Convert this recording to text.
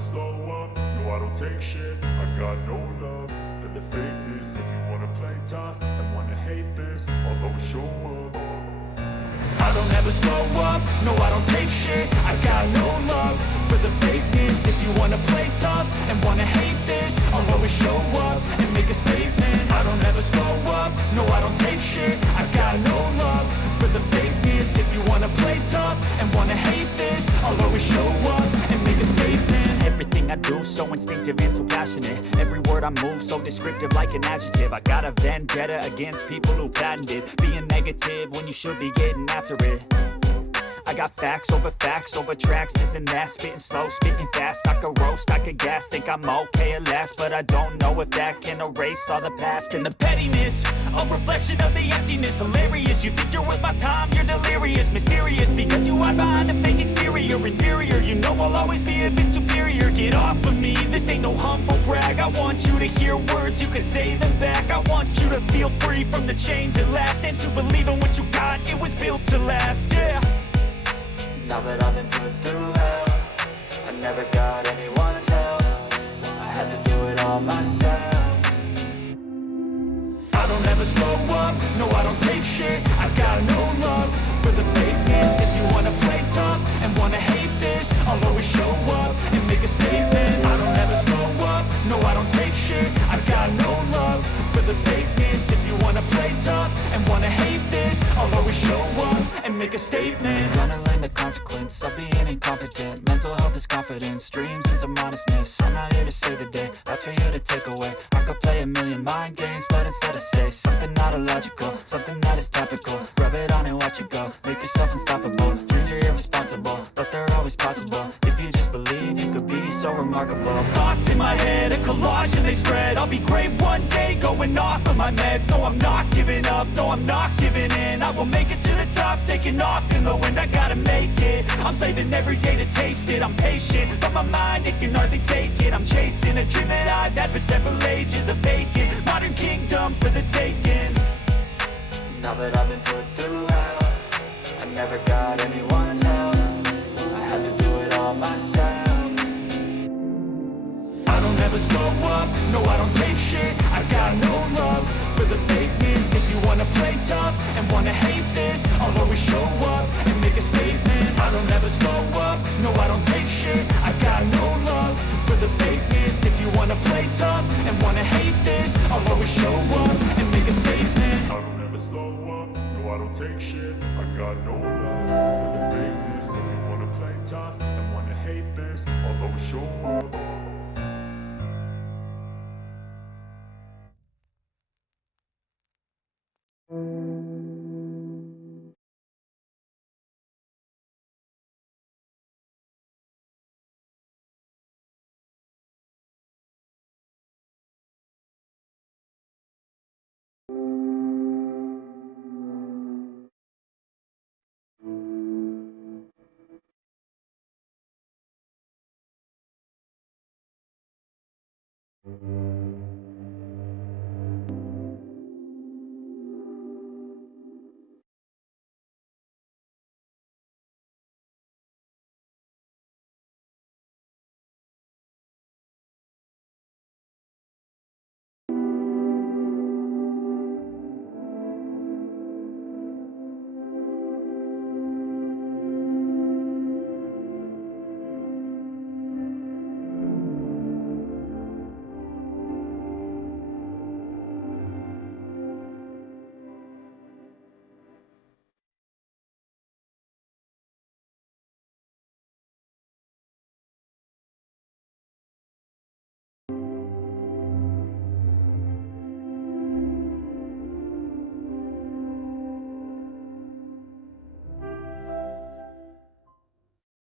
slow up, no I don't take shit. I got no love for the fakeness. If you wanna play tough and wanna hate this, I'll always show up. I don't ever slow up, no I don't take shit. I got no love for the fakeness. If you wanna play tough and wanna hate this, I'll always show up and make a statement. I don't ever slow up, no I don't take shit. I got no love for the fakeness. If you wanna play tough and wanna hate this, I'll always show up and make a statement. Everything I do so instinctive and so passionate. Every word I move so descriptive like an adjective. I got a vendetta against people who patented being negative when you should be getting after it. I got facts over tracks, this and that. Spitting slow, spitting fast. I could roast, I could gas. Think I'm okay at last, but I don't know if that can erase all the past. And the pettiness, a reflection of the emptiness. Hilarious, you think you're worth my time, you're delirious. Mysterious, because you hide behind a fake exterior. Inferior, you know I'll always be a bit superior. Get off of me, this ain't no humble brag. I want you to hear words, you can say them back. I want you to feel free from the chains at last, and to believe in what you got, it was built to last, yeah. Now that I've been put through hell, I never got anyone's help. I had to do it all myself. I don't ever slow up, no I don't take shit. I got no love for the fakeness. If you wanna play tough and wanna hate this, I'll always show up and make a statement. I don't ever slow up, no I don't take shit. I got no love for the fakeness. If you wanna play tough and wanna hate this, I'll always show up and make a statement. Gonna learn the consequence of being incompetent. Mental health is confidence, dreams and some modestness. I'm not here to save the day, that's for you to take away. I could play a million mind games, but instead I say something not illogical, something that is topical. Rub it on and watch it go, make yourself unstoppable. Dreams are irresponsible, but they're always possible. If you just believe, you could be so remarkable. Thoughts in my head, a collage and they spread. I'll be great one day, going off of my meds. No, I'm not giving up, no, I'm not giving in. I will make it to the top, taking off in the wind. I gotta make it, I'm saving every day to taste it. I'm patient, but my mind, it can hardly take it. I'm chasing a dream that I've had for several ages. A vacant, modern kingdom for the taking. Now that I've been put through hell, I never got anyone's help. I had to do it all myself. I don't ever slow up, no I don't take shit. I got no love for the fakeness. If you wanna play tough and wanna hate this, I'll always show up and make a statement. I don't ever slow up, no I don't take shit. I got no love for the fakeness. If you wanna play tough and wanna hate this, I'll always show up and make a statement. I don't ever slow up, no I don't take shit. I got no love for the fakeness. If you wanna play tough and wanna hate this, I'll always show up.